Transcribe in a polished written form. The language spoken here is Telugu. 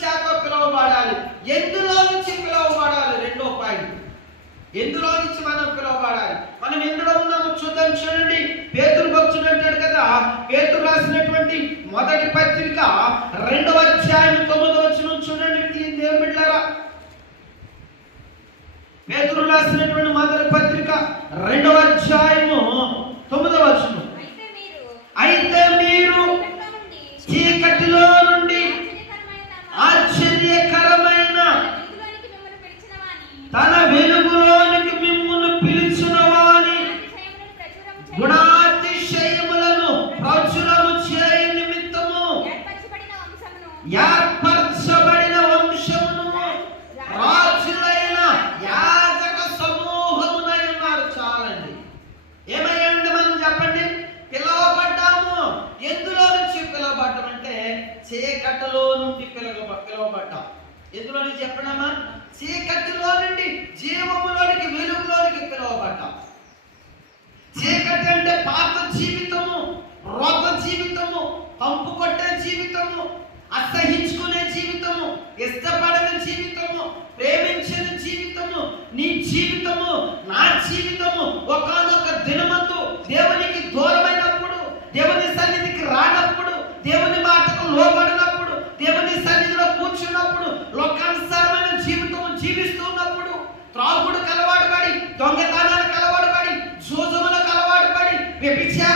చేత పిలువబడాలి. ఎందులో నుంచి పిలువబడాలి? రెండో పాయింట్, ఎందులో నుంచి మనం పిలువబడాలి? మనం ఎందులో ఉన్నామో చూద్దాం. చూడండి, పేతురు భక్తుడు అంటాడు కదా, పేతురు రాసినటువంటి మొదటి పత్రిక 2వ అధ్యాయం 9వ వచనం చూడండి దేవుని బిడ్డలారా. పేతురు రాసినటువంటి మొదటి పత్రిక 2వ అధ్యాయము 9వ వచనం. అయితే మీరు చీకటిలో నుండి ఆశ్చర్యకరమైన తన వెలుగులోనికి మిమ్మును పిలిచిన వాని గుణాతిశయములను ప్రచురము చేయ నిమిత్తము ఏర్పరచబడిన వంశమును రాజులైన యాజక సమూహమునై ఉన్నారు. చాలండి. ఏమయ్యండి మనం చెప్పండి? పిలవబడ్డాము. ఎందులో నుంచి పిలవబడ్డం అంటే చీకటిలో నుండి పిలవబడ్డాం. ఎందులో నుంచి చెప్పడమా? చీకటిలో నుండి జీవములోనికి, వెలుగులోనికి పిలవబడ్డాం. చీకటి అంటే పాత జీవితము, రోత జీవితము, పంపు కొట్టే జీవితము, అసహించుకునే జీవితము, ఇష్టపడని జీవితము, ప్రేమించిన జీవితము, నీ జీవితము, నా జీవితము ఒకానొక దినమందు దేవునికి దూరమైనప్పుడు, దేవుని సన్నిధికి రానప్పుడు, దేవుని మాటకు లోబడినప్పుడు, దేవుని సన్నిధిలో కూర్చున్నప్పుడు, లోకానుసారమైన జీవితం జీవిస్తున్నప్పుడు, త్రాగుడు కలవాడు పడి, దొంగతనాలకు అలవాటు పడి, జూజములకు అలవాటు పడి, వ్యభిచారం